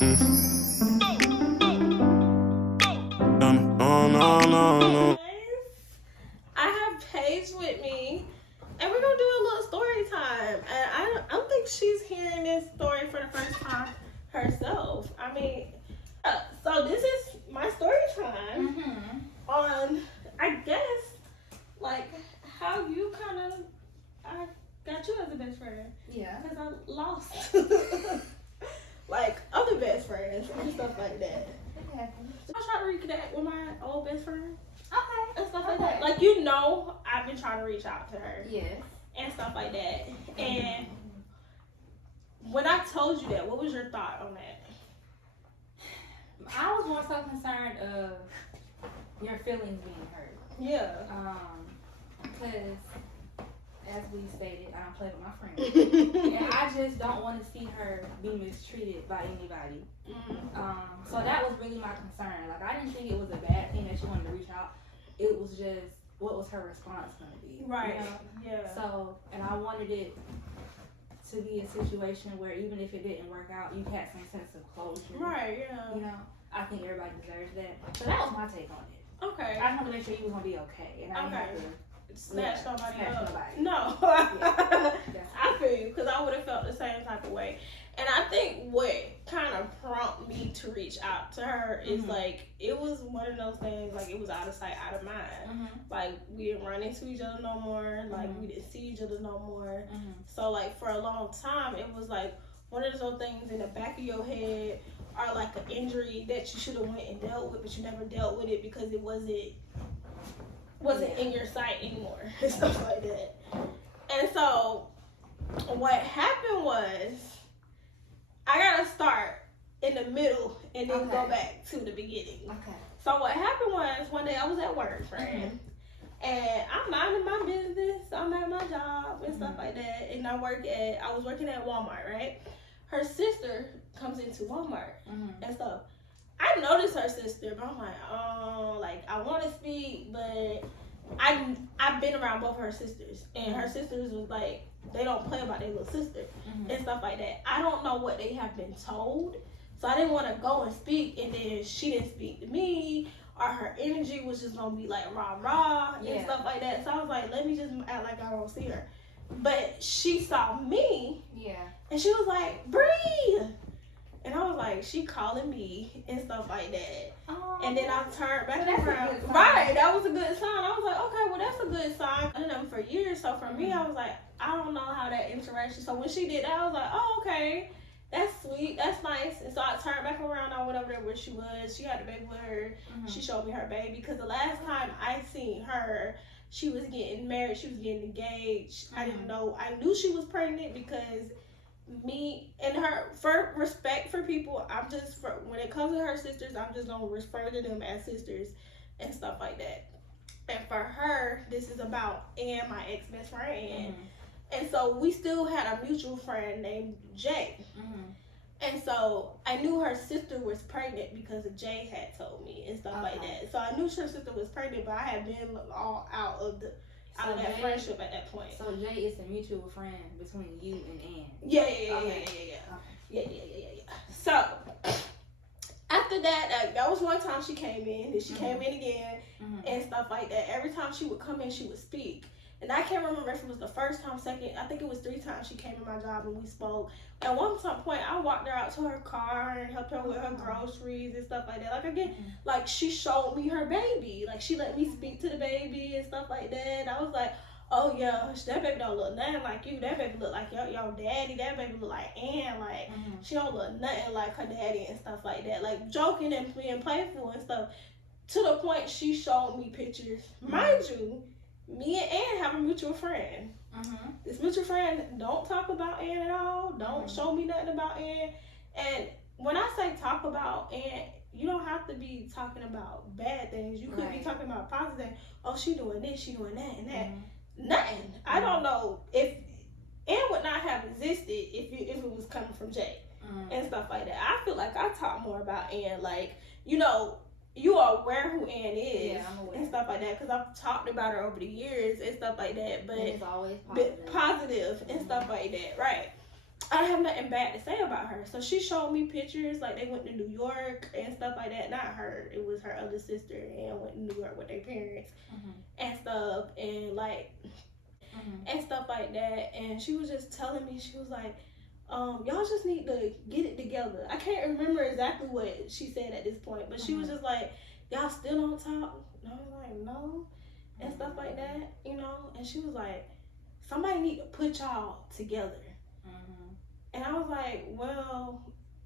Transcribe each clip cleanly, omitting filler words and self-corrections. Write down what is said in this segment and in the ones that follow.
No. I have Paige with me, and we're gonna do a little story time. And I don't think she's hearing this story for the first time herself. I mean, so this is my story time on, I guess, like how you kind of, I got you as a best friend. Yeah. Because I lost like other best friends and stuff like that. Okay. I try to reconnect with my old best friend. Okay. And stuff like that. Like, you know, I've been trying to reach out to her. Yes. And stuff like that. And when I told you that, what was your thought on that? I was more so concerned of your feelings being hurt. Yeah. Because as we stated, I don't play with my friends. And I just don't want to see her be mistreated by anybody. So that was really my concern. Like, I didn't think it was a bad thing that she wanted to reach out. It was just, what was her response going to be? Right. You know? Yeah. So, and I wanted it to be a situation where even if it didn't work out, you had some sense of closure. Right, yeah. You know, I think everybody deserves that. So that was my take on it. Okay. I just wanted to make sure you was going to be okay. And I didn't have to snatch somebody up. Nobody. No. Yeah. I feel you, because I would have felt the same type of way. And I think what kind of prompted me to reach out to her is like, it was one of those things, like, it was out of sight, out of mind. Like, we didn't run into each other no more. Like, we didn't see each other no more. So, like, for a long time, it was like one of those things in the back of your head, or like an injury that you should have went and dealt with, but you never dealt with it because it wasn't in your sight anymore and stuff like that. And so what happened was, I gotta start in the middle and then go back to the beginning. Okay. So what happened was, one day I was at work, friend, and I'm minding my business. I'm at my job and stuff like that, and I was working at Walmart, right? Her sister comes into Walmart and stuff. I noticed her sister, but I'm like, oh, like, I want to speak, but I've been around both of her sisters, and her sisters was like, they don't play about their little sister and stuff like that. I don't know what they have been told, so I didn't want to go and speak, and then she didn't speak to me, or her energy was just gonna be like rah and stuff like that. So I was like, let me just act like I don't see her. But she saw me, and she was like, Bree. And I was like, she calling me and stuff like that. Oh, and then I turned back around. Right, that was a good sign. I was like, okay, well, that's a good sign. I did them for years. So for me, I was like, I don't know how that interaction. So when she did that, I was like, oh, okay, that's sweet, that's nice. And so I turned back around. I went over there where she was. She had a baby with her. She showed me her baby, because the last time I seen her, she was getting married. She was getting engaged. I didn't know. I knew she was pregnant because me and her, for respect for people, I'm just, when it comes to her sisters, I'm just gonna refer to them as sisters and stuff like that. And for her, this is about Ann, my ex-best friend. And so we still had a mutual friend named Jay. And so I knew her sister was pregnant because Jay had told me and stuff like that. So I knew her sister was pregnant, but I had been all out of that friendship at that point. So Jay is a mutual friend between you and Ann. Yeah. So after that, that was one time she came in. Then she came in again and stuff like that. Every time she would come in, she would speak. And I can't remember if it was the first time, second. I think it was 3 times she came to my job and we spoke. At one point, I walked her out to her car and helped her with her groceries and stuff like that. Like, again, like, she showed me her baby. Like, she let me speak to the baby and stuff like that. And I was like, oh, yeah, that baby don't look nothing like you. That baby look like your daddy. That baby look like Ann. Like, she don't look nothing like her daddy and stuff like that. Like, joking and being playful and stuff. To the point she showed me pictures. Mind you, me and Ann have a mutual friend. This mutual friend don't talk about Ann at all. Don't show me nothing about Ann. And when I say talk about Ann, you don't have to be talking about bad things. You could be talking about positive things. Oh, she doing this, she doing that, and that. Nothing. I don't know if Ann would not have existed if it was coming from Jay and stuff like that. I feel like I talk more about Ann, like, you know, you are aware who Ann is and stuff like that, because I've talked about her over the years and stuff like that. But it's always positive and stuff like that, right? I have nothing bad to say about her. So she showed me pictures, like they went to New York and stuff like that. Not her, it was her other sister, and went to New York with their parents and stuff, and like and stuff like that. And she was just telling me, she was like, y'all just need to get it together. I can't remember exactly what she said at this point, but she was just like, y'all still don't talk? And I was like, no, and stuff like that, you know. And she was like, somebody need to put y'all together. And I was like, well,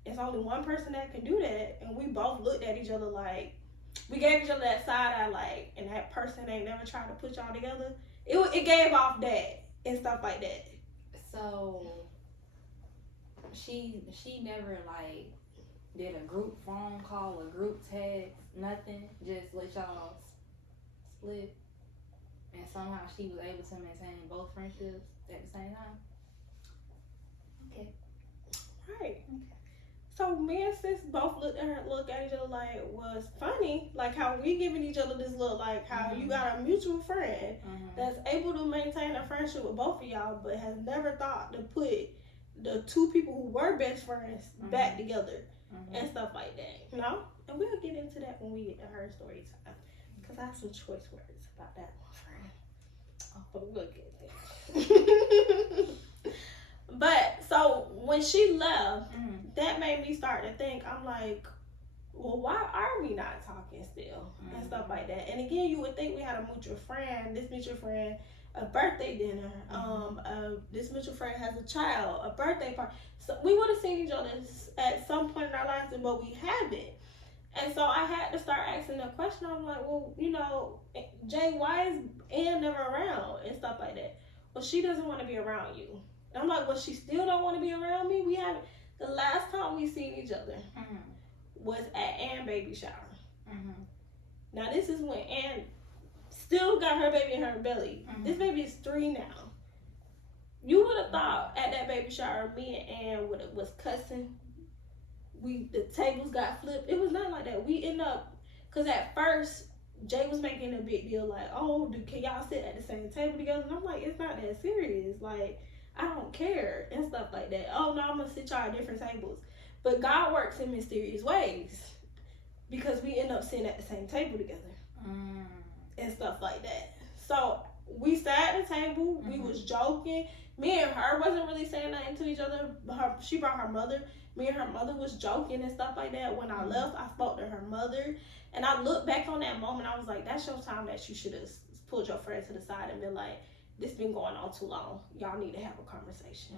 it's only one person that can do that. And we both looked at each other like, we gave each other that side eye like, and that person ain't never tried to put y'all together. It gave off that and stuff like that. So she never like did a group phone call, a group text, nothing. Just let y'all split, and somehow she was able to maintain both friendships at the same time. Okay. Right. So me and sis both look at each other like, was funny, like how we giving each other this look, like how you got a mutual friend that's able to maintain a friendship with both of y'all, but has never thought to put the two people who were best friends back together and stuff like that, you know. And we'll get into that when we get to her story time, because I have some choice words about that one friend. But we'll get there. But so when she left, that made me start to think. I'm like, well, why are we not talking still and stuff like that? And again, you would think we had a mutual friend. This mutual friend, a birthday dinner. This mutual friend has a child, a birthday party. So we would have seen each other at some point in our lives, but we haven't. And so I had to start asking the question. I'm like, well, you know, Jay, why is Ann never around and stuff like that? Well, she doesn't want to be around you. And I'm like, well, she still don't want to be around me? We haven't. The last time we seen each other was at Ann's baby shower. Now, this is when Ann still got her baby in her belly. This baby is 3 now. You would have thought at that baby shower, me and Ann was cussing. The tables got flipped. It was not like that. We ended up, because at first, Jay was making a big deal like, oh, can y'all sit at the same table together? And I'm like, it's not that serious. Like, I don't care and stuff like that. Oh, no, I'm going to sit y'all at different tables. But God works in mysterious ways, because we end up sitting at the same table together and stuff like that. So we sat at the table. We was joking. Me and her wasn't really saying nothing to each other. She brought her mother. Me and her mother was joking and stuff like that. When I left, I spoke to her mother. And I looked back on that moment. I was like, that's your time that you should have pulled your friend to the side and been like, this been going on too long. Y'all need to have a conversation.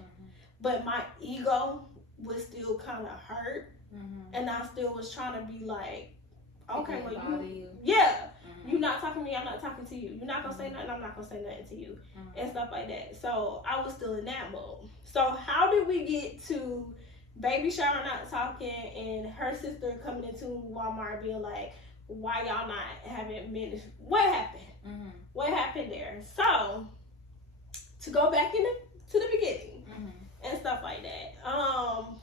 But my ego was still kind of hurt. And I still was trying to be like, okay, well, you're not talking to me, I'm not talking to you. You're not going to say nothing, I'm not going to say nothing to you. And stuff like that. So I was still in that mode. So how did we get to baby shower not talking and her sister coming into Walmart being like, why y'all not having minutes? What happened? What happened there? So to go back to the beginning and stuff like that.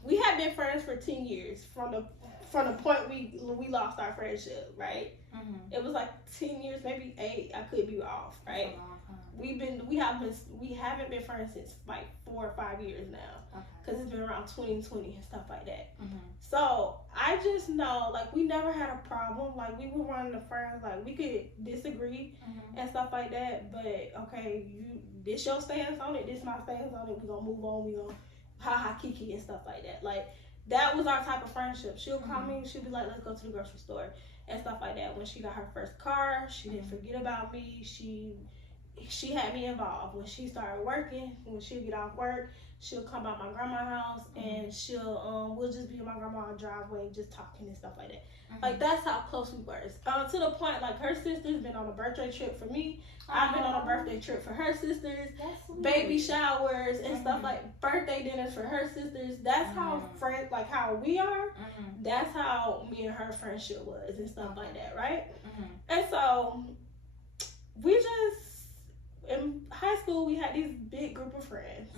We had been friends for 10 years from the point we lost our friendship, right? It was like 10 years, maybe 8. I could be off, right? We haven't been friends since like 4 or 5 years now, because it's been around 2020 and stuff like that. So I just know, like, we never had a problem. Like, we were one of the friends, like, we could disagree and stuff like that, but okay, this your stance on it, this my stance on it, we gonna move on, we gonna ha kiki and stuff like that. Like, that was our type of friendship. She'll call me and she'll be like, let's go to the grocery store and stuff like that. When she got her first car, she didn't forget about me. She had me involved. When she started working, when she'll get off work, she'll come by my grandma's house and we'll just be in my grandma's driveway just talking and stuff like that. Like, that's how close we were. To the point, like, her sister's been on a birthday trip for me. I've been on a birthday trip for her sisters. Baby showers and stuff, like birthday dinners for her sisters. That's how like how we are. That's how me and her friendship was and stuff like that, right? And so we just, in high school, we had this big group of friends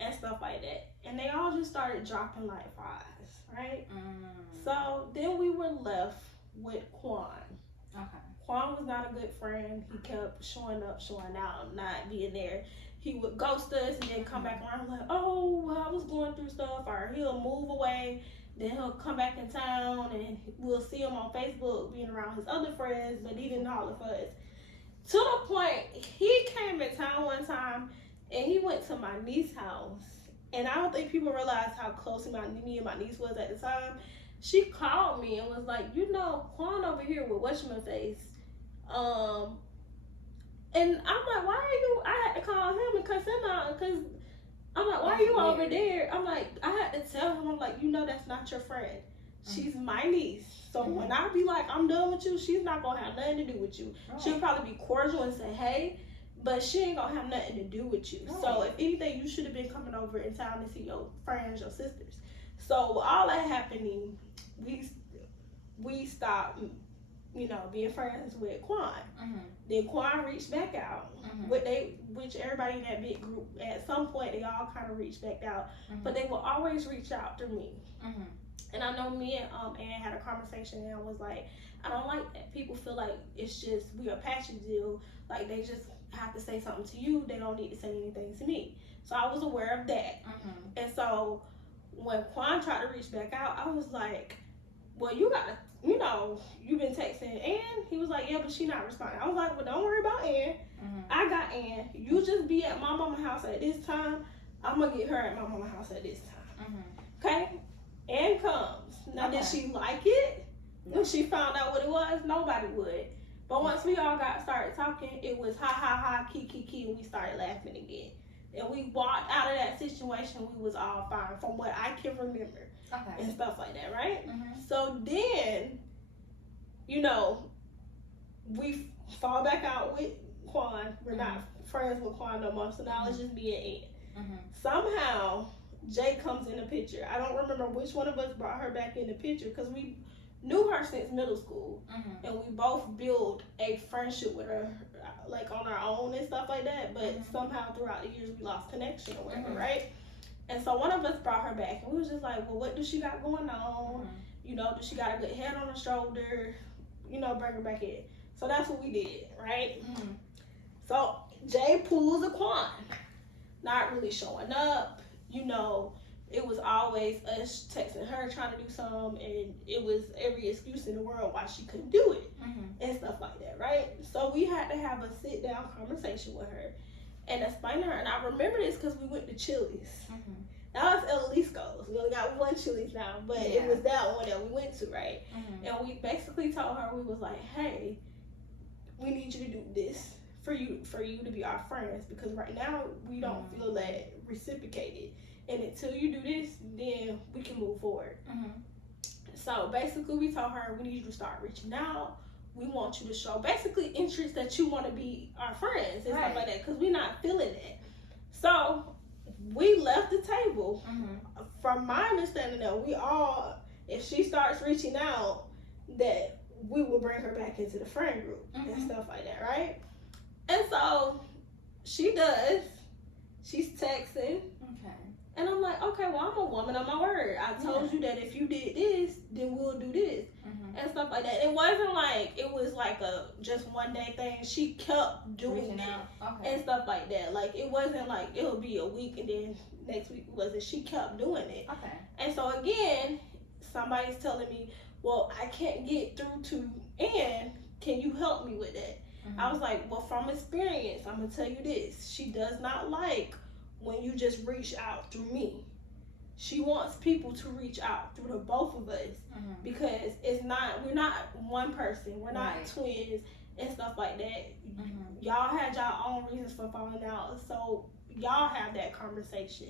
and stuff like that, and they all just started dropping like flies, right? So then we were left with Quan. Quan was not a good friend. He kept showing up, showing out, not being there. he would ghost us and then come back around like, oh, well, I was going through stuff, or he'll move away, then he'll come back in town and we'll see him on Facebook being around his other friends, but he didn't holler for us. To the point, he came in town one time and he went to my niece's house. And I don't think people realize how close me and my niece was at the time. She called me and was like, you know, Quan over here with whatchamacface. And I'm like, why are you? I had to call him and cuss him out because I'm like, why are you over there? I'm like, I had to tell him, I'm like, you know, that's not your friend. She's my niece. So when I be like, I'm done with you, she's not going to have nothing to do with you. Right. She'll probably be cordial and say, hey, but she ain't going to have nothing to do with you. Right. So if anything, you should have been coming over in town to see your friends, your sisters. So with all that happening, we stopped, you know, being friends with Quan. Then Quan reached back out. Which everybody in that big group, at some point, they all kind of reached back out. But they will always reach out through me. And I know me and Ann had a conversation and I was like, I don't like that. People feel like it's just, we a package deal. Like they just have to say something to you. They don't need to say anything to me. So I was aware of that. And so when Quan tried to reach back out, I was like, well, you gotta, you know, you've been texting Ann. He was like, yeah, but she not responding. I was like, well, don't worry about Ann. I got Ann. You just be at my mama's house at this time. I'm gonna get her at my mama's house at this time. Okay? Ann comes. Now, did she like it? No. When she found out what it was, nobody would. But once we all started talking, it was ha ha ha, key, and we started laughing again. And we walked out of that situation, we was all fine from what I can remember. And stuff like that, right? So then, you know, we fall back out with Quan. We're not friends with Quan no more, so now it's just me and Ann. Somehow, Jay comes in the picture. I don't remember which one of us brought her back in the picture because we knew her since middle school. And we both built a friendship with her, like on our own and stuff like that. But somehow throughout the years, we lost connection or whatever, right? And so one of us brought her back, and we was just like, well, what does she got going on? You know, does she got a good head on her shoulder? You know, bring her back in. So that's what we did, right? So Jay pulls a Quan, not really showing up. You know, it was always us texting her, trying to do something, and it was every excuse in the world why she couldn't do it, and stuff like that, right? So we had to have a sit-down conversation with her and explain to her, and I remember this because we went to Chili's. That was El Lisco's. We only got one Chili's now, but it was that one that we went to, right? And we basically told her, we was like, hey, we need you to do this for you to be our friends, because right now we don't feel that reciprocated, and until you do this, then we can move forward. So basically we told her, we need you to start reaching out. We want you to show basically interest that you want to be our friends and stuff like that, because we're not feeling it. So we left the table. From my understanding, that we all, if she starts reaching out, that we will bring her back into the friend group and stuff like that, right? And so she does. She's texting. And I'm like, okay, well, I'm a woman of my word. I told you that if you did this, then we'll do this. And stuff like that. It wasn't like, it was like a just one day thing. She kept doing it and stuff like that. Like, it wasn't like it would be a week and then next week wasn't. She kept doing it. And so again, somebody's telling me, well, I can't get through to Ann. Can you help me with that? I was like, well, from experience, I'm going to tell you this. She does not like when you just reach out through me. She wants people to reach out through the both of us, because we're not one person. We're not twins and stuff like that. Y'all had y'all own reasons for falling out, so y'all have that conversation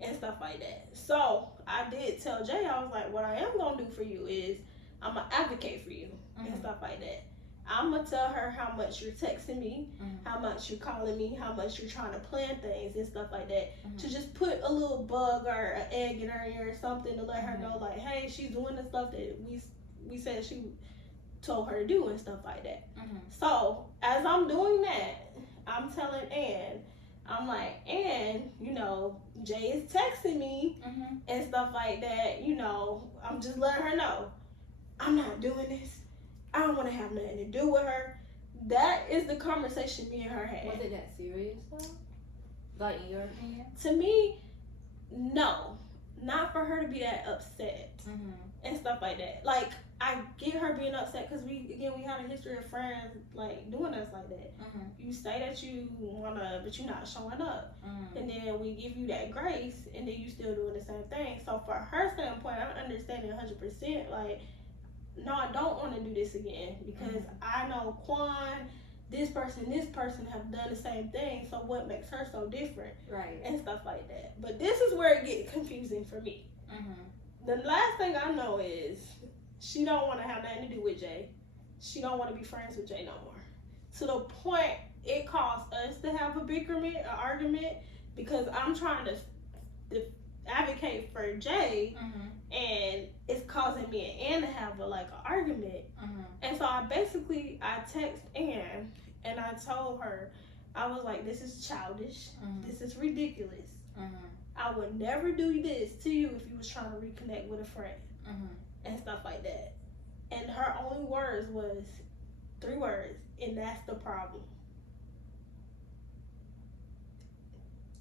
and stuff like that. So I did tell Jay, I was like, what I am going to do for you is I'm going to advocate for you and stuff like that. I'm going to tell her how much you're texting me, how much you're calling me, how much you're trying to plan things and stuff like that, to just put a little bug or an egg in her ear or something to let her know, like, hey, she's doing the stuff that we said she told her to do and stuff like that. So as I'm doing that, I'm telling Ann, I'm like, Ann, you know, Jay is texting me and stuff like that. You know, I'm just letting her know, I'm not doing this. I don't want to have nothing to do with her. That is the conversation me and her had. Was it that serious though? Like, in your opinion? To me, no. Not for her to be that upset and stuff like that. Like, I get her being upset because we have a history of friends, like, doing us like that. You say that you want to, but you're not showing up. And then we give you that grace, and then you still doing the same thing. So, for her standpoint, I'm understanding 100%, like, no, I don't want to do this again because I know Quan, this person have done the same thing. So what makes her so different, right? And stuff like that. But this is where it gets confusing for me. The last thing I know is she don't want to have nothing to do with Jay. She don't want to be friends with Jay no more. To the point it caused us to have an argument, because I'm trying to advocate for Jay, and it's causing me and Ann to have an argument. And so I text Ann and I told her, I was like, this is childish. This is ridiculous. I would never do this to you if you was trying to reconnect with a friend and stuff like that. And her only words was 3 words, and that's the problem.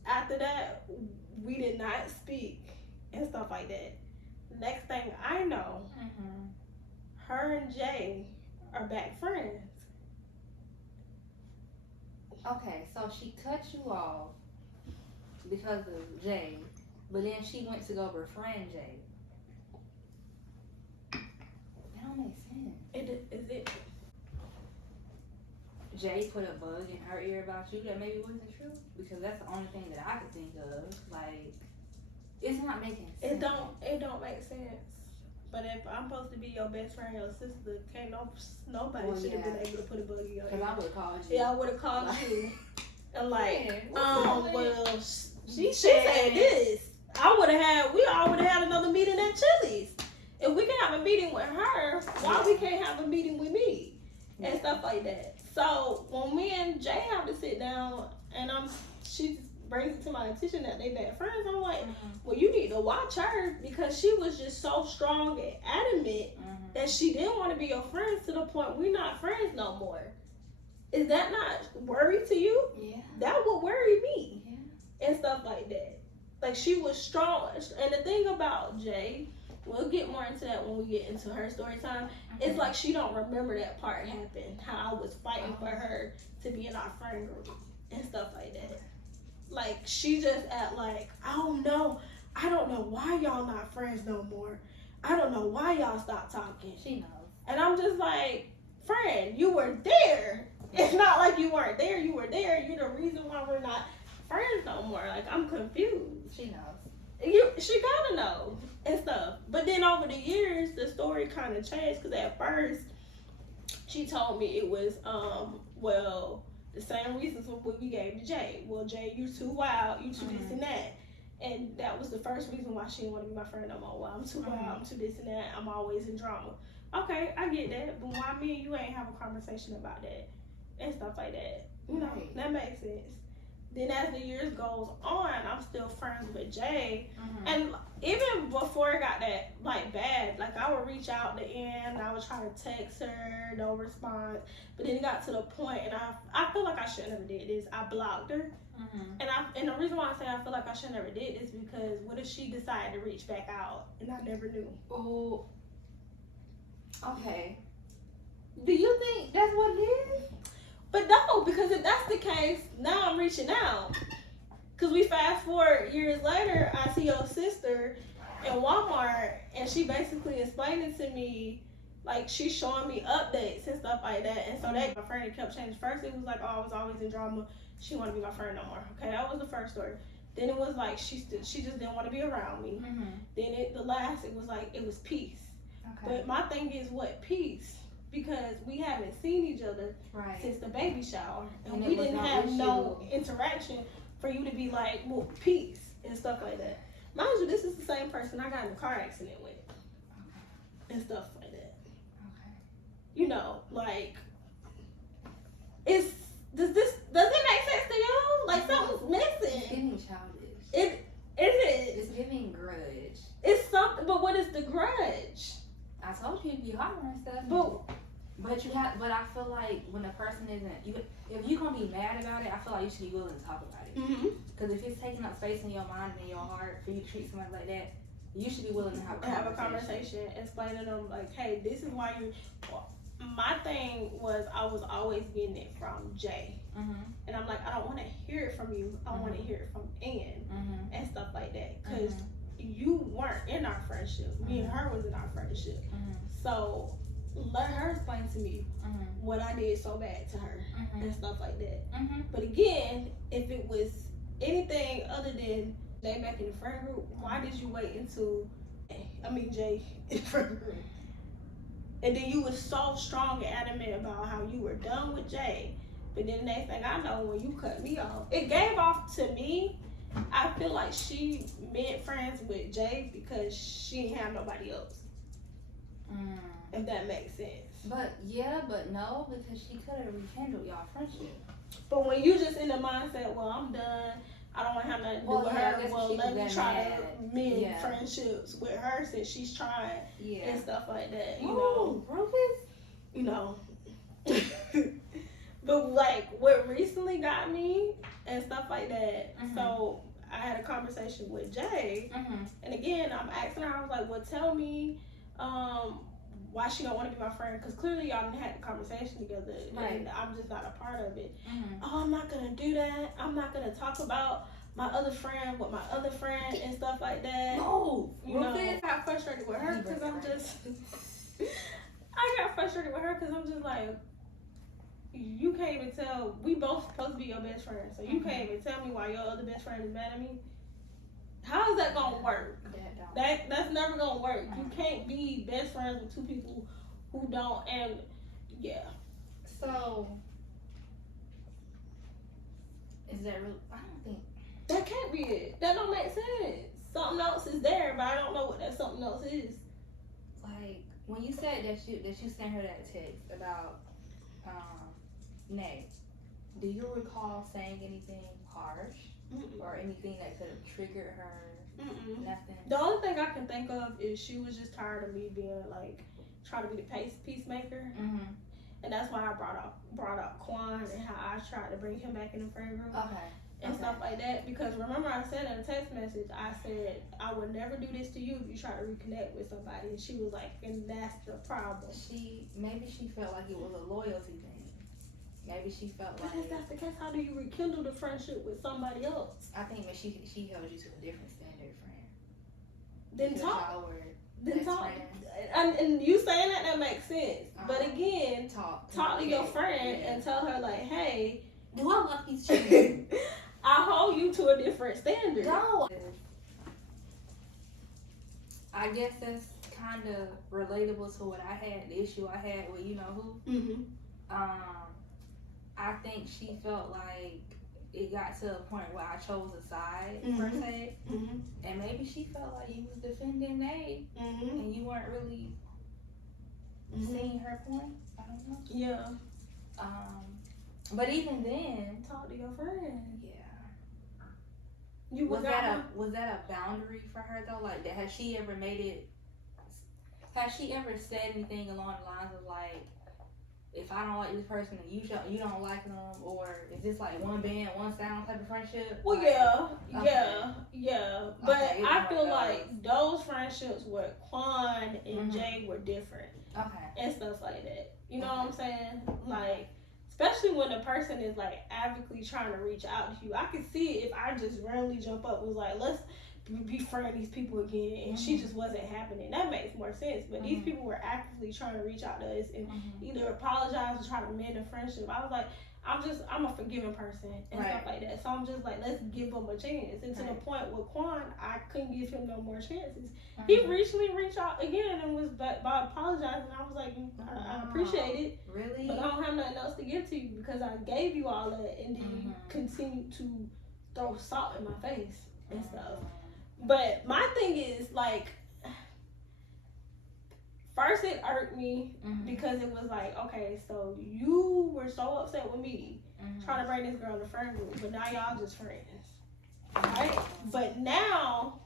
After that, we did not speak and stuff like that. Next thing I know, her and Jay are back friends. Okay, so she cut you off because of Jay, but then she went to go befriend Jay. That don't make sense. Is it? Jay put a bug in her ear about you that maybe wasn't true? Because that's the only thing that I could think of. Like, it's not making sense. It don't make sense. But if I'm supposed to be your best friend, your sister, can't nobody should have been able to put a bug in your ear. Because I would have called you. Yeah, I would have called you. And well, she said said this. We all would have had another meeting at Chili's. If we can have a meeting with her, why we can't have a meeting with me? And stuff like that. So when me and Jay have to sit down, and she brings it to my attention that they bad friends, I'm like, well, you need to watch her, because she was just so strong and adamant that she didn't want to be your friends, to the point we're not friends no more. Is that not worry to you? Yeah. That would worry me. Yeah. And stuff like that. Like, she was strong. And the thing about Jay, we'll get more into that when we get into her story time. It's like she don't remember that part happened. How I was fighting for her to be in our friend group and stuff like that. Like, she just I don't know why y'all not friends no more. I don't know why y'all stopped talking. She knows. And I'm just like, friend, you were there. It's not like you weren't there. You were there. You're the reason why we're not friends no more. Like, I'm confused. She knows. She gotta know and stuff. But then over the years, the story kind of changed, because at first she told me it was the same reasons what we gave to Jay. Well, Jay, you too wild, you too this and that. And that was the first reason why she didn't want to be my friend no more. Well, I'm too wild, I'm too this and that, I'm always in drama. Okay, I get that, but why me and you ain't have a conversation about that and stuff like that? You know, that makes sense. Then as the years goes on, I'm still friends with Jay. And even before it got that bad, I would reach out to Ann, I would try to text her, no response. But then it got to the point, and I feel like I should never did this. I blocked her. And the reason why I say I feel like I should never did this, because what if she decided to reach back out and I never knew? Oh, okay. Do you think that's what it is? But no, because if that's the case, now I'm reaching out. Because we fast forward years later, I see your sister in Walmart, and she basically explaining to me, she's showing me updates and stuff like that. And so my friend kept changing. First it was oh, I was always in drama. She wanted to be my friend no more. Okay, that was the first story. Then it was she just didn't want to be around me. Then it was peace. Okay. But my thing is, what peace? Because we haven't seen each other since the baby shower, and we didn't have no interaction for you to be well, peace and stuff like that. Mind you, this is the same person I got in a car accident with, and stuff like that. Okay. You know, does it make sense to you? Something's missing. It's giving childish. It's giving grudge. It's something, but what is the grudge? I told you to be harder and stuff. But I feel like when a person isn't, if you're gonna be mad about it, I feel like you should be willing to talk about it. Because if it's taking up space in your mind and in your heart for you to treat somebody like that, you should be willing to have a conversation. Explain to them like, hey, this is why you. My thing was I was always getting it from Jay, and I'm like, I don't want to hear it from you. I want to hear it from Ann and stuff like that, because you weren't in our friendship. Me and her was in our friendship, so let her explain to me what I did so bad to her and stuff like that. But again, if it was anything other than Jay back in the friend group, why did you wait until Jay in the friend group? And then you was so strong and adamant about how you were done with Jay. But then the next thing I know, when you cut me off, it gave off to me. I feel like she meant friends with Jay because she didn't have nobody else. If that makes sense. But no, because she could have rekindled y'all friendship. But when you just in the mindset, well, I'm done, I don't want to have nothing to do with her. Well, let me try to mend friendships with her since she's trying and stuff like that. You know, Rufus. You know. But like what recently got me and stuff like that. So I had a conversation with Jay, and again I'm asking her. I was like, "Well, tell me, why she don't want to be my friend? Because clearly y'all didn't have the conversation together, and I'm just not a part of it. Oh, I'm not gonna do that. I'm not gonna talk about my other friend with my other friend and stuff like that. No, you know, I got frustrated with her because I'm just. I got frustrated with her because I'm just like, you can't even tell. We both supposed to be your best friends, so you can't even tell me why your other best friend is mad at me. How is that gonna work? That's never gonna work. You can't be best friends with two people who don't. And so is that real? I don't think that can't be it. That don't make sense. Something else is there, but I don't know what that something else is. Like when you said that you sent her that text about Nay, do you recall saying anything harsh or anything that could have triggered her? Nothing. The only thing I can think of is she was just tired of me being like trying to be the peacemaker, and that's why I brought up Quan and how I tried to bring him back in the friend group, and stuff like that. Because remember, I said in a text message, I said I would never do this to you if you try to reconnect with somebody, and she was like, and that's the problem. Maybe she felt like it was a loyalty thing. Maybe she felt like. But if that's the case, how do you rekindle the friendship with somebody else? I think that she held you to a different standard, friend. Then talk. And you saying that makes sense. But again, talk to your friend and tell her like, hey, do I love these children? I hold you to a different standard. No. I guess that's kind of relatable to what I had, the issue I had with you know who. I think she felt like it got to a point where I chose a side, per se. And maybe she felt like you was defending Nay, and you weren't really seeing her point. I don't know. Yeah. But even then, talk to your friend. Yeah. Was that a boundary for her though? Like, has she ever said anything along the lines of like, if I don't like this person and you don't like them, or is this like one band, one sound type of friendship? Well, like, yeah. But I feel like those friendships with Quan and Jay were different. And stuff like that. You know what I'm saying? Like, especially when the person is like actively trying to reach out to you. I could see it if I just randomly jump up and was like, let's befriend these people again, and she just wasn't happening. That makes more sense. But these people were actively trying to reach out to us and either apologize or try to mend a friendship. I was like, I'm a forgiving person and stuff like that. So I'm just like, let's give him a chance. And to the point with Quan, I couldn't give him no more chances. He recently reached out again and was by apologizing. I was like, I appreciate it. Really? But I don't have nothing else to give to you because I gave you all that, and then you continue to throw salt in my face and stuff. But my thing is, like, first it irked me because it was like, okay, so you were so upset with me trying to bring this girl in the friend group, but now y'all just friends, right? But now,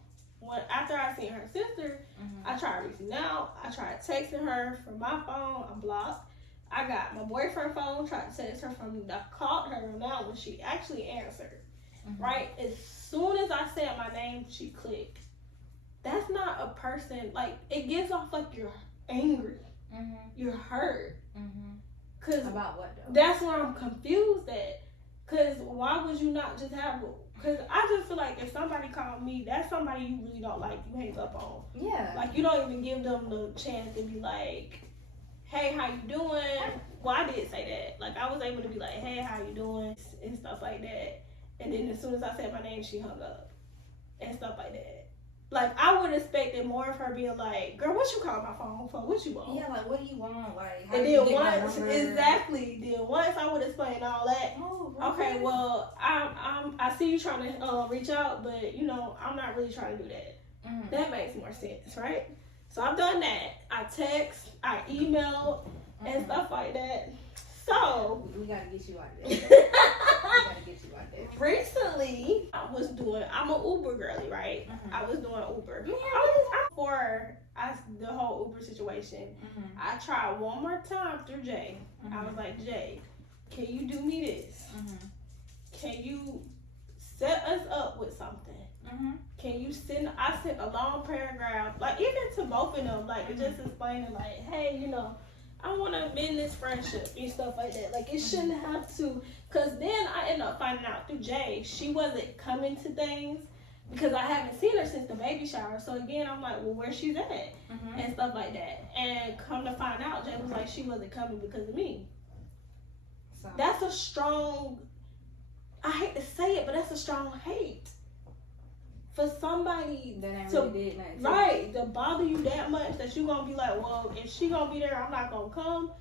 after I seen her sister, I tried reaching out. I tried texting her from my phone. I blocked. I got my boyfriend phone, tried to text her from, I called her, and now when she actually answered, right? As soon as I said my name, she clicked. That's not a person, like, it gives off like you're angry. You're hurt. Cause about what though? That's where I'm confused at. Cause why would you not just have a, cause I just feel like if somebody called me, that's somebody you really don't like, you hang up on. Yeah. Like you don't even give them the chance to be like, hey, how you doing? Well, I did say that. Like I was able to be like, hey, how you doing? And stuff like that. And then as soon as I said my name, she hung up. And stuff like that. Like, I would expect more of her being like, girl, what you call my phone for? What you want? Yeah, like, what do you want? Like, how and do you then get my once, number? exactly. Then once I would explain all that. Oh, really? Okay, well, I see you trying to reach out, but, you know, I'm not really trying to do that. That makes more sense, right? So I've done that. I text, I email, and stuff like that. So we gotta get you out there. We gotta get you out there. Recently, I'm an Uber girly, right? I was doing Uber. The whole Uber situation, I tried one more time through Jay. I was like, Jay, can you do me this? Can you set us up with something? Can you I sent a long paragraph, like even to both of them, like just explaining like, hey, you know, I want to mend this friendship and stuff like that. Like, it shouldn't have to, because then I ended up finding out through Jay, she wasn't coming to things because I haven't seen her since the baby shower. So, again, I'm like, well, where she's at? And stuff like that. And come to find out, Jay was like, she wasn't coming because of me. So that's a strong, I hate to say it, but that's a strong hate. For somebody that ain't really did nothing. Right, to bother you that much that you gonna be like, well, if she gonna be there, I'm not gonna come.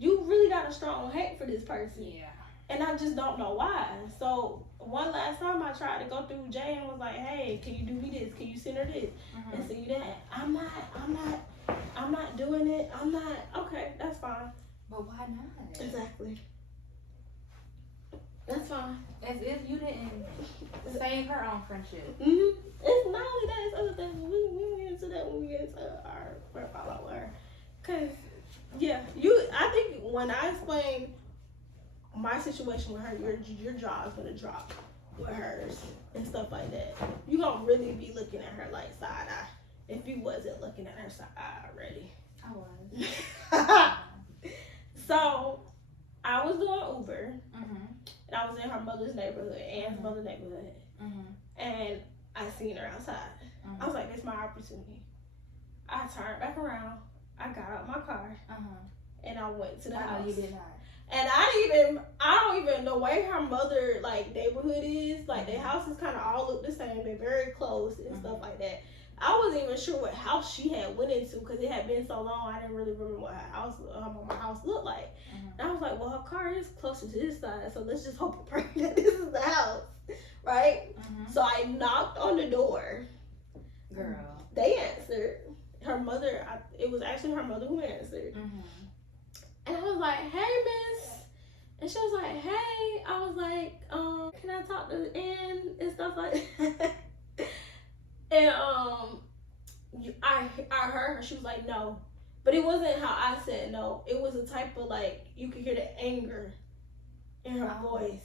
You really got a strong hate for this person. Yeah. And I just don't know why. So one last time I tried to go through Jay and was like, hey, can you do me this? Can you send her this? And send you that? I'm not doing it. I'm not. Okay, that's fine. But why not? Exactly. That's fine. As if you didn't save her own friendship. It's not only that, it's other things. We will get into that when we get into our profile with her. Cause yeah, I think when I explain my situation with her, your jaw is gonna drop with hers and stuff like that. You gonna really be looking at her like side eye if you wasn't looking at her side eye already. I was. So I was doing Uber. And I was in her mother's neighborhood, Ann's mother's neighborhood. And I seen her outside. I was like, this is my opportunity. I turned back around. I got out my car. And I went to the house. You did not. And I don't even know where her mother, like, neighborhood is. Like, their houses kind of all look the same. They're very close and stuff like that. I wasn't even sure what house she had went into because it had been so long. I didn't really remember what my house looked like. And I was like, well, her car is closer to this side, so let's just hope and pray that this is the house, right? So I knocked on the door. Girl. They answered. Her mother, it was actually her mother who answered. And I was like, hey, miss. And she was like, hey. I was like, can I talk to Ann and stuff like that? And I heard her. She was like, no. But it wasn't how I said no. It was a type of like, you could hear the anger in her voice.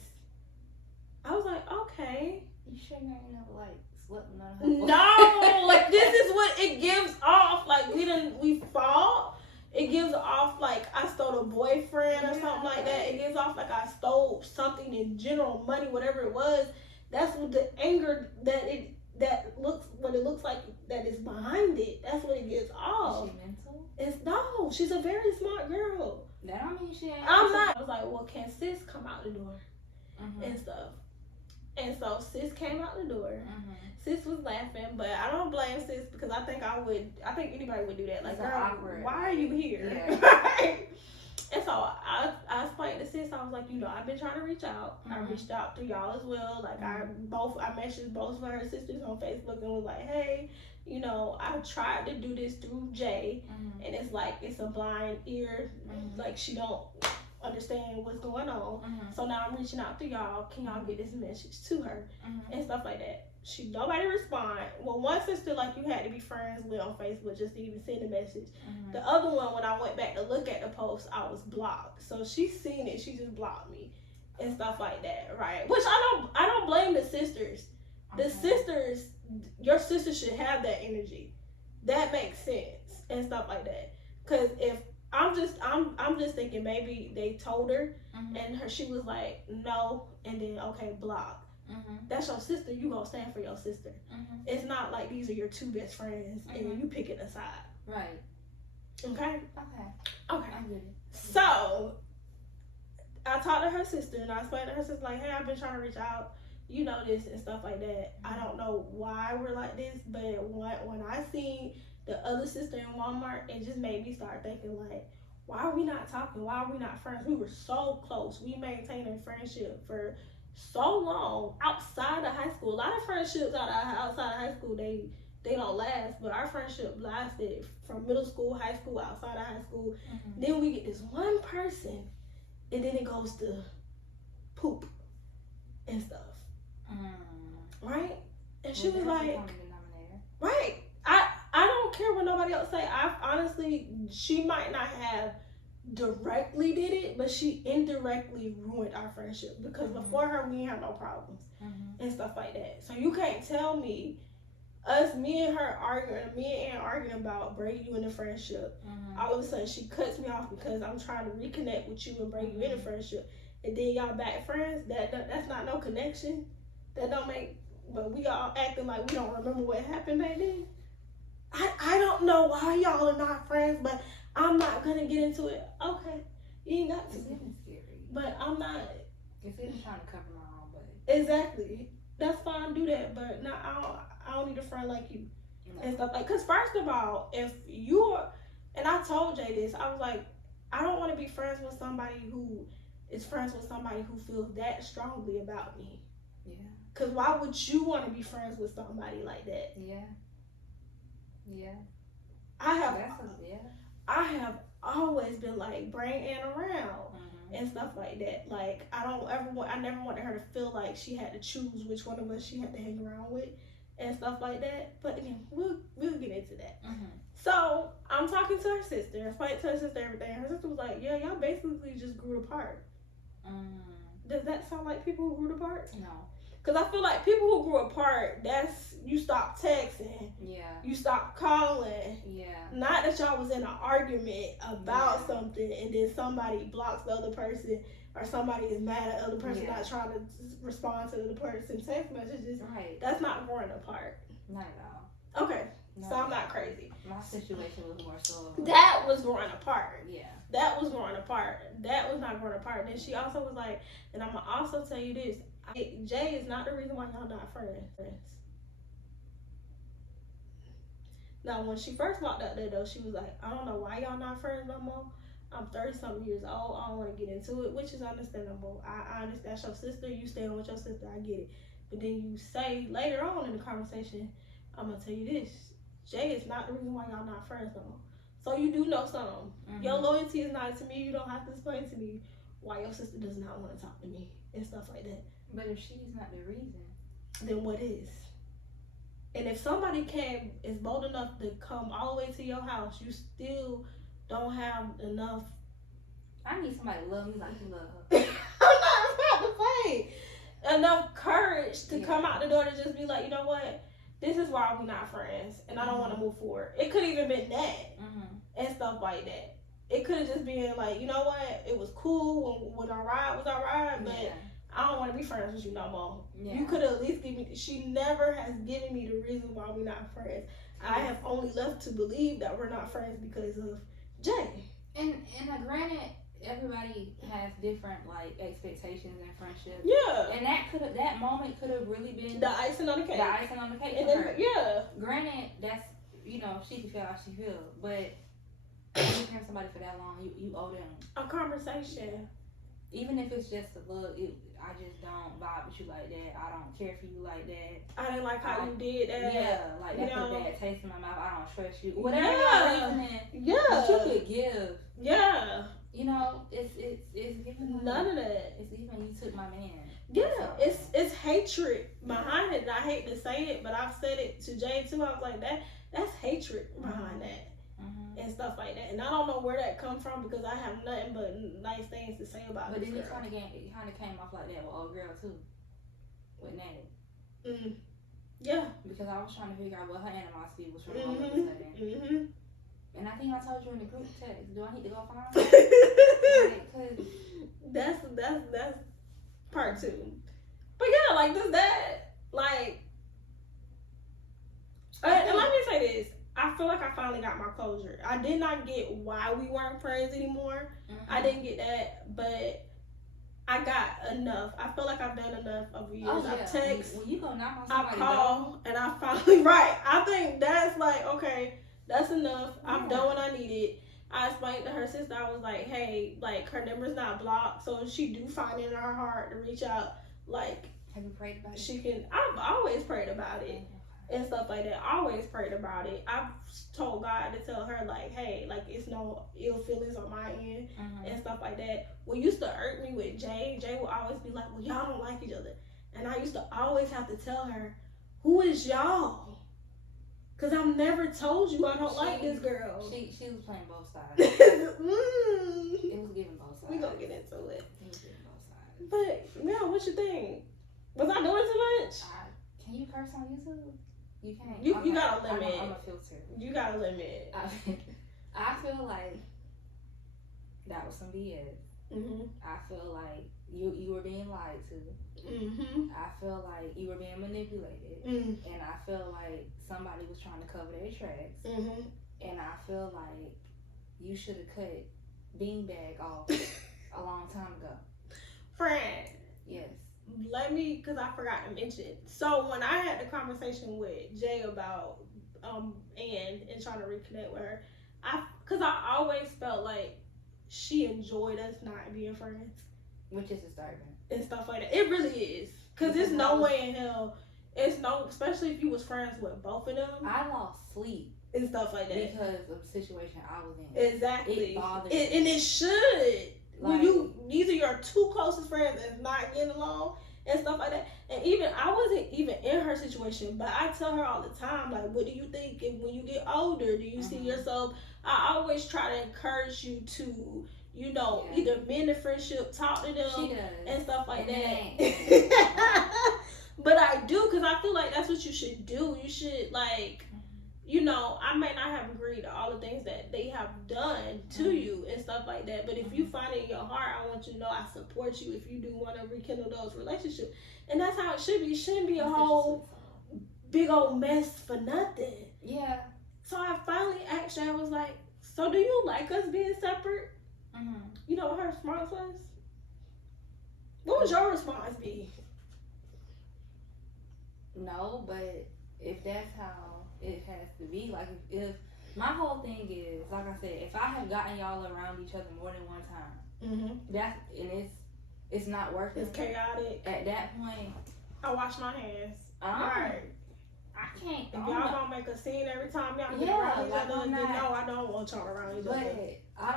I was like, okay. You sure you ain't never like slept with none of her? No, like this is what it gives off. Like we fought. It gives off like I stole a boyfriend or something like that. It gives off like I stole something in general, money, whatever it was. That's what the anger that looks like that is behind it. That's what it gives off. Is she mental? No, she's a very smart girl. That don't mean she ain't. I'm not. I was like, well, can sis come out the door and stuff? And so sis came out the door. Sis was laughing, but I don't blame sis because I think anybody would do that. Like, girl, awkward. Why are you here? Yeah. Right? And so I explained to sis, I was like, you know, I've been trying to reach out. I reached out to y'all as well. Like I messaged both of her sisters on Facebook and was like, hey, you know, I tried to do this through Jay, and it's like it's a blind ear. Like she don't understand what's going on. So now I'm reaching out to y'all. Can y'all get this message to her and stuff like that? Nobody respond. Well, one sister, like, you had to be friends with on Facebook just to even send a message. The other one, when I went back to look at the post, I was blocked. So she seen it, she just blocked me and stuff like that, right? Which I don't blame the sisters. The sisters, your sister should have that energy. That makes sense and stuff like that. Cause if I'm just thinking maybe they told her and she was like no, and then okay, block. That's your sister. You gonna stand for your sister. It's not like these are your two best friends and you picking a side. Right. Okay. I get it. So I talked to her sister and I explained to her sister like, hey, I've been trying to reach out. You know this and stuff like that. I don't know why we're like this, but when I seen the other sister in Walmart, it just made me start thinking like, why are we not talking? Why are we not friends? We were so close. We maintained a friendship for so long outside of high school. A lot of friendships outside of high school, they don't last, but our friendship lasted from middle school, high school, outside of high school. Then we get this one person, and then it goes to poop and stuff. Right? And she was like, right. I don't care what nobody else say. I honestly, she might not have directly did it, but she indirectly ruined our friendship because before her we didn't have no problems and stuff like that. So you can't tell me me and Ann arguing about breaking you in a friendship. All of a sudden she cuts me off because I'm trying to reconnect with you and break you in a friendship, and then y'all back friends. That's not no connection. That don't make. But we all acting like we don't remember what happened back then. I don't know why y'all are not friends, but I'm not gonna get into it. Okay, you ain't got to. It's getting scary. But I'm not. It's getting trying to cover my own butt. Exactly. That's fine. Do that, but no, I don't need a friend like you and stuff like. Cause first of all, if you're, and I told Jay this, I was like, I don't want to be friends with somebody who is friends with somebody who feels that strongly about me. Yeah. Cause why would you want to be friends with somebody like that? Yeah. Yeah. I have always been like, bring Ann around and stuff like that. Like I never wanted her to feel like she had to choose which one of us she had to hang around with and stuff like that. But again, we'll get into that. So I'm talking to her sister, explained to her sister everything. Her sister was like, yeah, y'all basically just grew apart. Does that sound like people who grew apart? No. Because I feel like people who grew apart, that's, you stop texting. Yeah. You stop calling. Yeah. Not that y'all was in an argument about something and then somebody blocks the other person or somebody is mad at the other person not trying to respond to the other person's text messages. Right. That's not growing apart. Not at all. Okay. No. So I'm not crazy. My situation was more so. That was growing apart. Yeah. That was growing apart. That was not growing apart. Then she also was like, and I'm going to also tell you this. Jay is not the reason why y'all not friends. Now, when she first walked out there, though, she was like, I don't know why y'all not friends no more. I'm 30-something years old. I don't want to get into it, which is understandable. I understand that's your sister. You staying with your sister. I get it. But then you say later on in the conversation, I'm going to tell you this. Jay is not the reason why y'all not friends no more. So you do know something. Your loyalty is not to me. You don't have to explain to me why your sister does not want to talk to me and stuff like that. But if she's not the reason, then what is? And if somebody is bold enough to come all the way to your house, you still don't have enough. I need somebody to love me like you love her. I'm not about to play. Enough courage to come out the door to just be like, you know what? This is why we're not friends, and I don't want to move forward. It could even been that and stuff like that. It could have just been like, you know what? It was cool when our ride was our ride, but I don't want to be friends with you no more. Yeah. You could have at least given me. She never has given me the reason why we're not friends. I have only left to believe that we're not friends because of Jay. And granted, everybody has different like expectations in friendship. Yeah. And that moment could have really been the icing on the cake. The icing on the cake and for then, her. Yeah. Granted, that's she can feel how she feel, but you've been somebody for that long, you owe them a conversation. Even if it's just a look, I just don't vibe with you like that. I don't care for you like that. I didn't like how you did that. Yeah, like that put a bad taste in my mouth. I don't trust you. Whatever reasoning that you could give. Yeah. It's giving none of that. It's even you took my man. Yeah, it's hatred behind it it, and I hate to say it, but I've said it to Jay too. I was like, that's hatred behind that. And stuff like that, and I don't know where that come from because I have nothing but nice things to say about. But this then girl. it kind of came off like that with old girl too, with Nate. Yeah. Because I was trying to figure out what her animosity was from all of a sudden. And I think I told you in the group text. Do I need to go find her? Like, that's part 2. But yeah, like does that like? And let me say this. I feel like I finally got my closure. I did not get why we weren't friends anymore. I didn't get that, but I got enough. I feel like I've done enough over years. Oh, yeah. I've texted, when you go knock on I somebody's call, and I finally right. I think that's like okay, that's enough. Yeah. I've done what I needed. I explained to her sister. I was like, hey, like her number's not blocked, so if she do find it in her heart to reach out, like, have you prayed about it? She can. I've always prayed about it. And stuff like that. I always prayed about it. I've told God to tell her like, hey, like it's no ill feelings on my end and stuff like that. What used to irk me with Jay would always be like, well, y'all don't like each other. And I used to always have to tell her, who is y'all? Because I've never told you I don't like this girl. She was playing both sides. It was giving both sides. We gonna get into it. It was giving both sides. But, yeah, what you think? Was I doing too much? Can you curse on YouTube? You can't. You got a limit. I'm a filter. You got a limit. I feel like that was some BS. I feel like you were being lied to. I feel like you were being manipulated. And I feel like somebody was trying to cover their tracks. And I feel like you should have cut Beanbag off a long time ago. Friend. Yes. Let me, because I forgot to mention. So when I had the conversation with Jay about Ann and trying to reconnect with her, because I always felt like she enjoyed us not being friends, which is disturbing and stuff like that. It really is, because there's no way in hell. It's no, especially if you was friends with both of them. I lost sleep and stuff like that because of the situation I was in. Exactly. It bothered me. And it should. Like, these are your 2 closest friends that's not getting along and stuff like that. And even I wasn't even in her situation, but I tell her all the time, like, what do you think when you get older? Do you see yourself? I always try to encourage you to, you know, either mend the friendship, talk to them, and stuff like that. But I do, because I feel like that's what you should do. You should, like, you know, I may not have agreed to all the things that they have done to you and stuff like that, but if you find it in your heart, I want you to know I support you if you do want to rekindle those relationships. And that's how it should be. It shouldn't be a whole big old mess for nothing. Yeah. So I finally asked her, I was like, so do you like us being separate? You know what her response was? What would your response be? No, but if that's how it has to be, like if my whole thing is, like I said, if I have gotten y'all around each other more than one time, that's, and it's not working. It's chaotic. At that point, I wash my hands. Alright. I can't. If y'all don't make a scene every time y'all get around each other, then no, I don't want y'all around each other. But I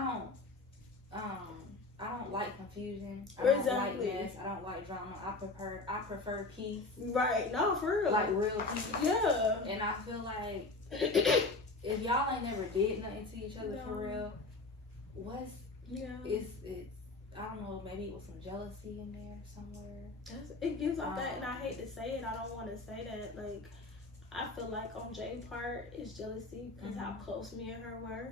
don't like confusion. I don't like mess. I don't like drama. I prefer peace. Right. No, for real. Like real peace. Yeah. And I feel like if y'all ain't never did nothing to each other for real, it's I don't know, maybe it was some jealousy in there somewhere. It gives off that, and I hate to say it. I don't want to say that. Like, I feel like on Jay's part, it's jealousy because how close me and her were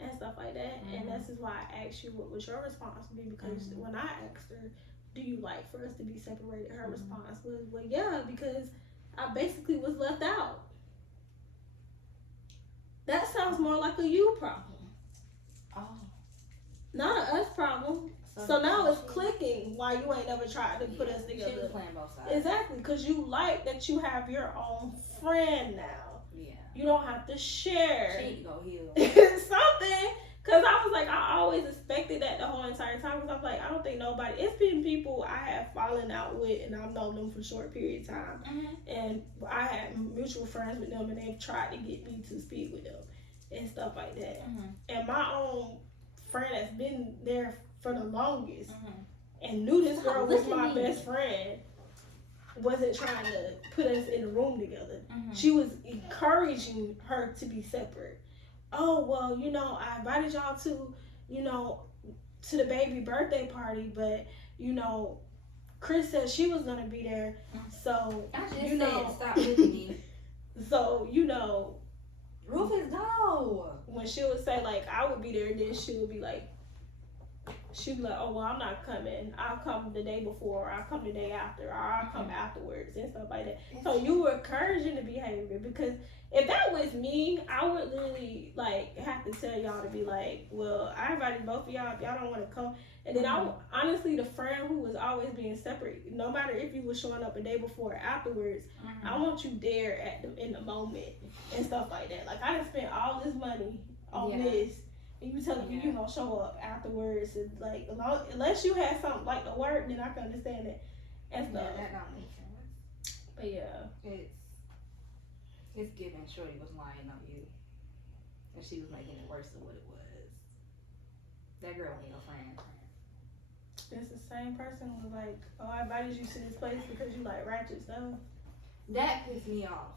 and stuff like that. And this is why I asked you what was your response to me, because when I asked her, do you like for us to be separated, her response was, well, yeah, because I basically was left out. That sounds more like a you problem. Oh. Not an us problem. So now it's clicking why you ain't never tried to put us together. She was playing both sides. Exactly, because you like that you have your own friend now. Yeah. You don't have to share. She go heal. Something. Because I was like, I always expected that the whole entire time. Because I'm like, I don't think nobody, it's been people I have fallen out with, and I've known them for a short period of time. And I had mutual friends with them, and they've tried to get me to speak with them and stuff like that. And my own friend that's been there for the longest and knew this girl was my best friend. wasn't trying to put us in a room together. Mm-hmm. She was encouraging her to be separate. Oh, well, you know, I invited y'all to, you know, to the baby birthday party, but, you know, Chris said she was going to be there. So, I just you know, stop looking me. So, you know, Rufus, no. When she would say, like, I would be there, then she would be like, oh, well, I'm not coming. I'll come the day before, or I'll come the day after, or I'll come afterwards, and stuff like that. So you were encouraging the behavior, because if that was me, I would literally, like, have to tell y'all to be like, well, I invited both of y'all if y'all don't want to come. And then honestly, the friend who was always being separate, no matter if you were showing up a day before or afterwards, I want you there in the moment and stuff like that. Like, I done spent all this money on this. And you telling me you gonna show up afterwards, and like unless you had something like the work, then I can understand it and stuff. Yeah, that don't make sense. But yeah, it's given Shorty was lying on you, and she was making it worse than what it was. That girl ain't no friend. It's the same person who was like, oh, I invited you to this place because you like ratchet stuff. That pissed me off.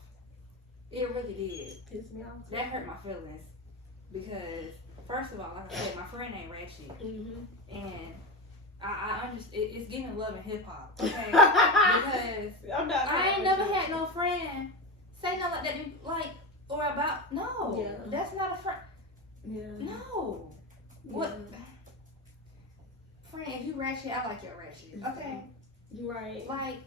It really did. Pissed me off. That hurt my feelings because. First of all, like I said, my friend ain't ratchet, and I understand. It's giving love and hip hop, okay? Because I ain't never had no friend say nothing like that, like or about. No, that's not a friend. Yeah. No. What? Friend, if you ratchet, I like your ratchet. Okay. Right. Like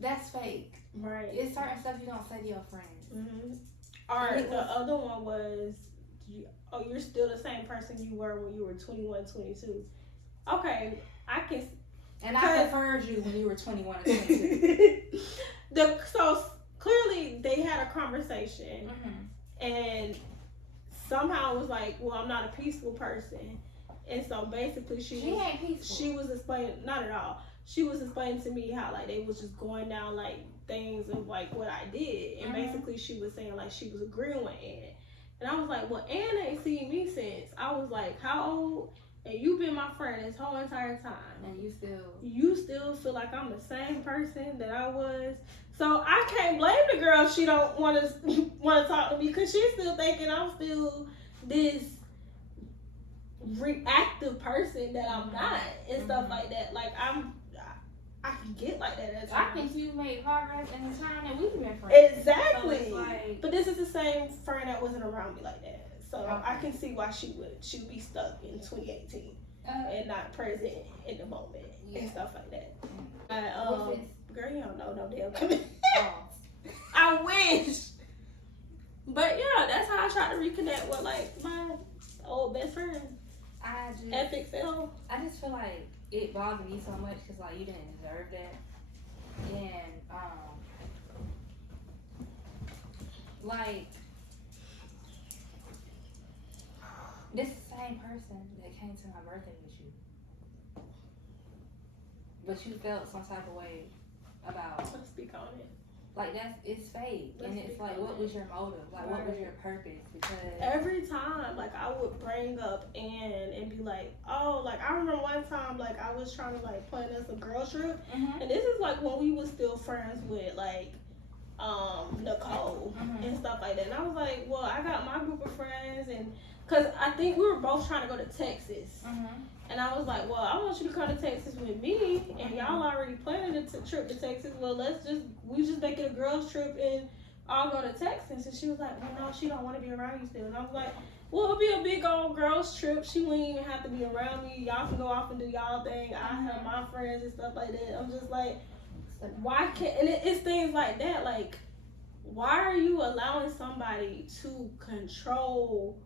that's fake. Right. It's certain stuff you don't say to your friends. Alright. The other one was. Oh, you're still the same person you were when you were 21, 22. Okay, I can. And I preferred you when you were 21 and 22. So clearly they had a conversation, and somehow it was like, well, I'm not a peaceful person, and so basically she ain't peaceful. She was explaining, not at all. She was explaining to me how like they was just going down like things of like what I did, and basically she was saying like she was agreeing with Ann. And I was like, well, Ann ain't seen me since. I was like, how old? And you've been my friend this whole entire time. And you still feel like I'm the same person that I was. So I can't blame the girl if she don't want to talk to me, because she's still thinking I'm still this reactive person that I'm not, and stuff like that. Like I can get like that at times. I think you made progress in the time that we've been friends. Exactly. So like, but this is the same friend that wasn't around me like that. So I can see why she would be stuck in 2018 and not present in the moment and stuff like that. Girl, you don't know no damn commitment. I wish. But yeah, that's how I try to reconnect with like my old best friend. Epic fail. I just feel like it bothered me so much because like you didn't deserve that, and like this is the same person that came to my birthday with you, but you felt some type of way about. Let's speak on it. Like it's fake, and it's like, what was your motive? Like, what was your purpose? Because every time, like, I would bring up Ann and be like, oh, like, I remember one time, like, I was trying to like plan us a girl trip, and this is like when we was still friends with like Nicole and stuff like that. And I was like, well, I got my group of friends, and because I think we were both trying to go to Texas. And I was like, well, I want you to come to Texas with me, and y'all already planning a trip to Texas. Well, we just make it a girls trip and all go to Texas. And she was like, well, no, she don't want to be around you still. And I was like, well, it'll be a big old girls trip. She wouldn't even have to be around me. Y'all can go off and do y'all thing. I have my friends and stuff like that. I'm just like, why can't, and it's things like that. Like, why are you allowing somebody to control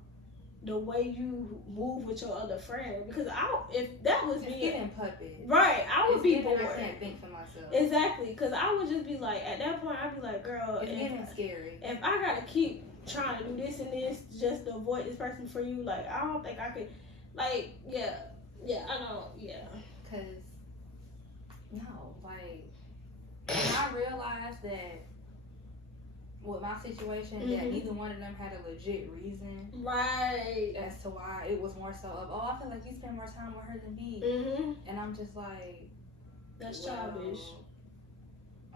the way you move with your other friend? Because if that was me, getting puppet, right, I would be bored. I can't think for myself. Exactly, because I would just be like, at that point, I'd be like, girl, it's getting scary. If I gotta keep trying to do this and this just to avoid this person for you, like, I don't think I could. Like, yeah, I don't, Because no, like, when I realized that. With my situation, that neither one of them had a legit reason, right, as to why it was more so of, oh, I feel like you spend more time with her than me, and I'm just like, that's childish.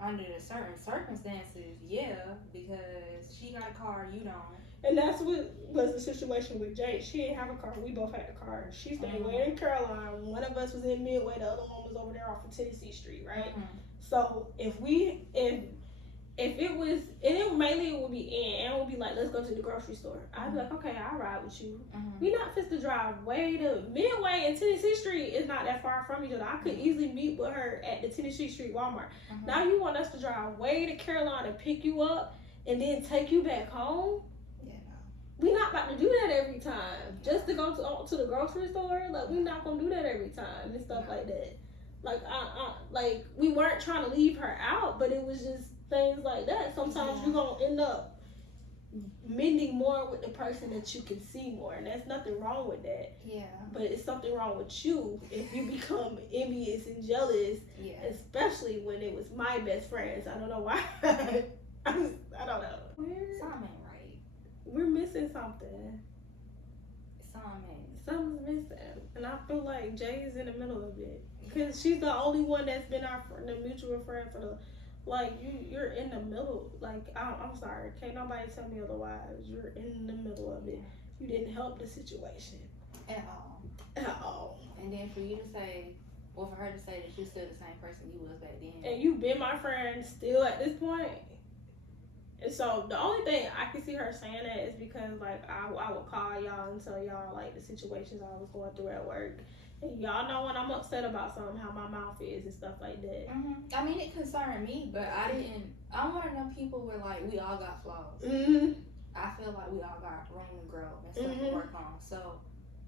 under the certain circumstances, yeah, because she got a car, you don't. And that's what was the situation with Jay. She didn't have a car. We both had a car. She stayed way in Caroline. One of us was in Midway. The other one was over there off of Tennessee Street, right? So if it was, and it mainly it would be Ann would be like, let's go to the grocery store. I'd be like, okay, I'll ride with you. We not fit to drive way to Midway and Tennessee Street is not that far from each other. I could easily meet with her at the Tennessee Street Walmart. Now you want us to drive way to Carolina and pick you up and then take you back home? We not about to do that every time. Just to go to the grocery store, like we not gonna do that every time and stuff like that. Like like we weren't trying to leave her out, but it was just things like that. Sometimes you're gonna end up mending more with the person that you can see more, and there's nothing wrong with that. Yeah. But it's something wrong with you if you become envious and jealous, especially when it was my best friends. I don't know why. I don't know. Something ain't right. We're missing something. Something's missing, and I feel like Jay is in the middle of it because she's the only one that's been our friend, the mutual friend for the. Like, you're in the middle. Like, I'm sorry. Can't nobody tell me otherwise. You're in the middle of it. You didn't help the situation. At all. At all. And then for you to say, well, for her to say that you're still the same person you was back then. And you've been my friend still at this point. And so, the only thing I can see her saying that is because, like, I would call y'all and tell y'all, like, the situations I was going through at work. And y'all know when I'm upset about something, how my mouth is and stuff like that. I mean, it concerned me, but I'm one of them people where, like, we all got flaws. I feel like we all got room to grow and stuff to work on. So,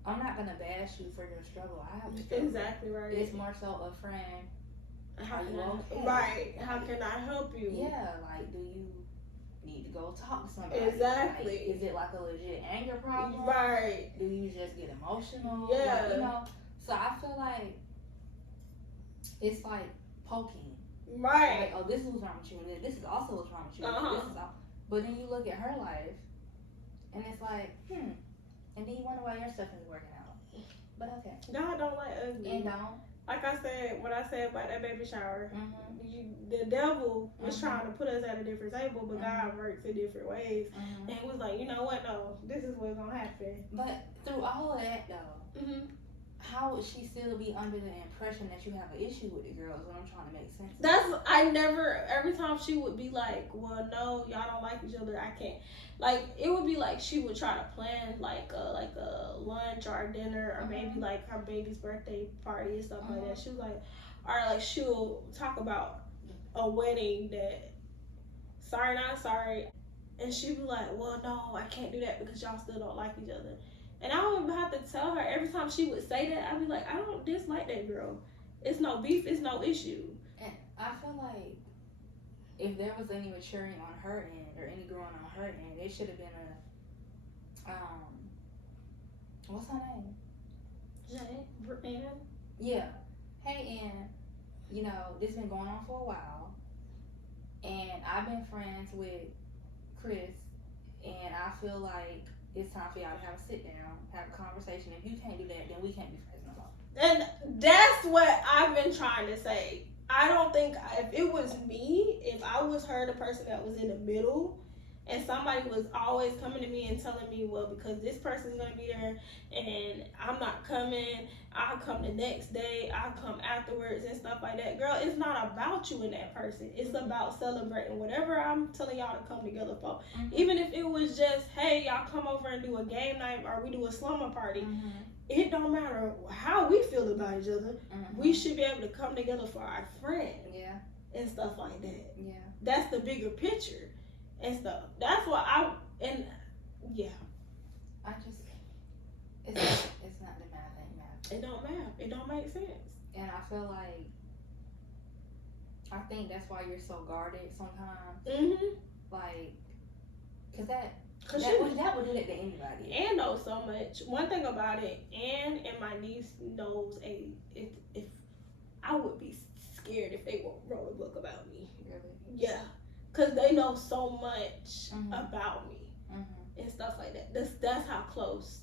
I'm not going to bash you for your struggle. I have a struggle. Exactly right. It's more so a friend. How can I help you? Yeah, like, do you need to go talk to somebody? Exactly. Like, is it like a legit anger problem? Right. Do you just get emotional? Yeah. Like, you know? So I feel like it's like poking. Right. Like, oh, this is what's wrong with you, and this is also what's wrong with you. This is all. But then you look at her life, and it's like, and then you wonder why your stuff isn't working out. But okay. God don't like ugly. And don't. Like I said, what I said about that baby shower, the devil was trying to put us at a different table, but God works in different ways. And it was like, you know what, no, this is what's going to happen. But through all of that, though, how would she still be under the impression that you have an issue with the girls when I'm trying to make sense? Every time she would be like, well, no, y'all don't like each other, I can't. Like, it would be like she would try to plan like a lunch or a dinner or maybe like her baby's birthday party and stuff like that. She was like, or like she'll talk about a wedding that, sorry, not sorry. And she'd be like, well, no, I can't do that because y'all still don't like each other. And I would have to tell her every time she would say that, I'd be like, I don't dislike that girl. It's no beef, it's no issue. And I feel like if there was any maturing on her end or any growing on her end, it should have been a, what's her name? Ann? Yeah. Hey, Ann, you know, this been going on for a while. And I've been friends with Chris, and I feel like it's time for y'all to have a sit down, have a conversation. If you can't do that, then we can't be friends no more. And that's what I've been trying to say. I don't think if it was me, if I was her, the person that was in the middle, and somebody was always coming to me and telling me, well, because this person's going to be there and I'm not coming, I'll come the next day, I'll come afterwards and stuff like that. Girl, it's not about you and that person. It's about celebrating whatever I'm telling y'all to come together for. Even if it was just, hey, y'all come over and do a game night or we do a slumber party. It don't matter how we feel about each other. We should be able to come together for our friend. Yeah. And stuff like that. Yeah. That's the bigger picture. And stuff. That's what it's not the math ain't math. It don't matter. It don't make sense. And I feel like, I think that's why you're so guarded sometimes. Like, cause that would do that to anybody. Ann knows so much. One thing about it, Ann and my niece knows if I would be scared if they wrote a book about me. Really? Yeah. Because they know so much about me and stuff like that. That's how close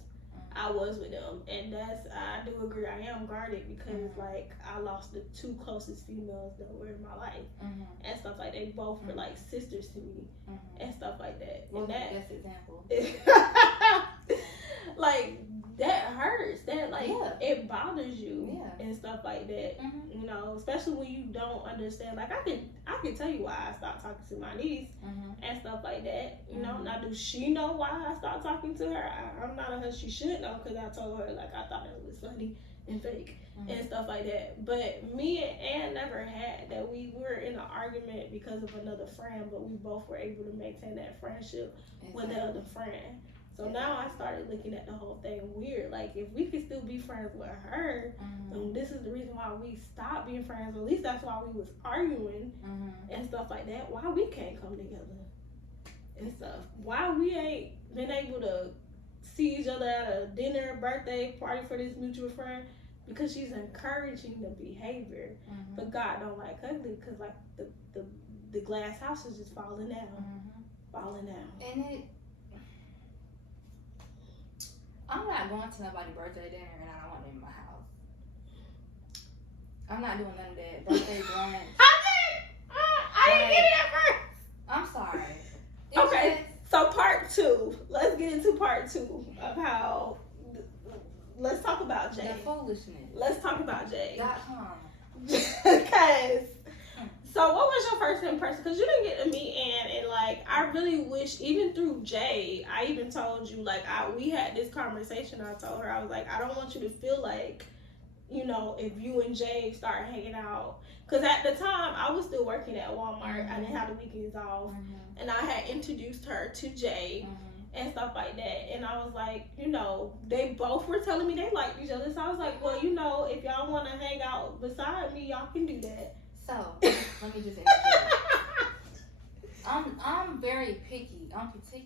I was with them, and I do agree. I am guarded because like I lost the 2 closest females that were in my life and stuff like that. They both were like sisters to me and stuff like that. What and was the best example? Like that hurts. That like it bothers you and stuff like that. You know, especially when you don't understand. Like I can tell you why I stopped talking to my niece and stuff like that. You know, now do she know why I stopped talking to her? I'm not on her. She should know because I told her like I thought it was funny and fake and stuff like that. But me and Ann never had that. We were in an argument because of another friend, but we both were able to maintain that friendship with the other friend. So now I started looking at the whole thing weird. Like, if we could still be friends with her, then this is the reason why we stopped being friends. Or at least that's why we was arguing and stuff like that. Why we can't come together and stuff. Why we ain't been able to see each other at a dinner, birthday party for this mutual friend. Because she's encouraging the behavior. But God don't like ugly because, like, the glass house is just falling down. Falling down. And I'm not going to nobody's birthday dinner and I don't want them in my house. I'm not doing none of that. Birthday brunch. I didn't get it at first. I'm sorry. Okay, so part 2. Let's get into part 2 of how. Let's talk about Jay. The foolishness. Let's talk about Jay. .com. Because. So what was your first impression? Because you didn't get to meet Ann, and like I really wish, even through Jay, I even told you like we had this conversation. I told her I was like, I don't want you to feel like, you know, if you and Jay start hanging out, because at the time I was still working at Walmart. I didn't have the weekends off, and I had introduced her to Jay and stuff like that. And I was like, you know, they both were telling me they liked each other, so I was like, well, you know, if y'all want to hang out beside me, y'all can do that. So, let me just interject. I'm very picky. I'm particular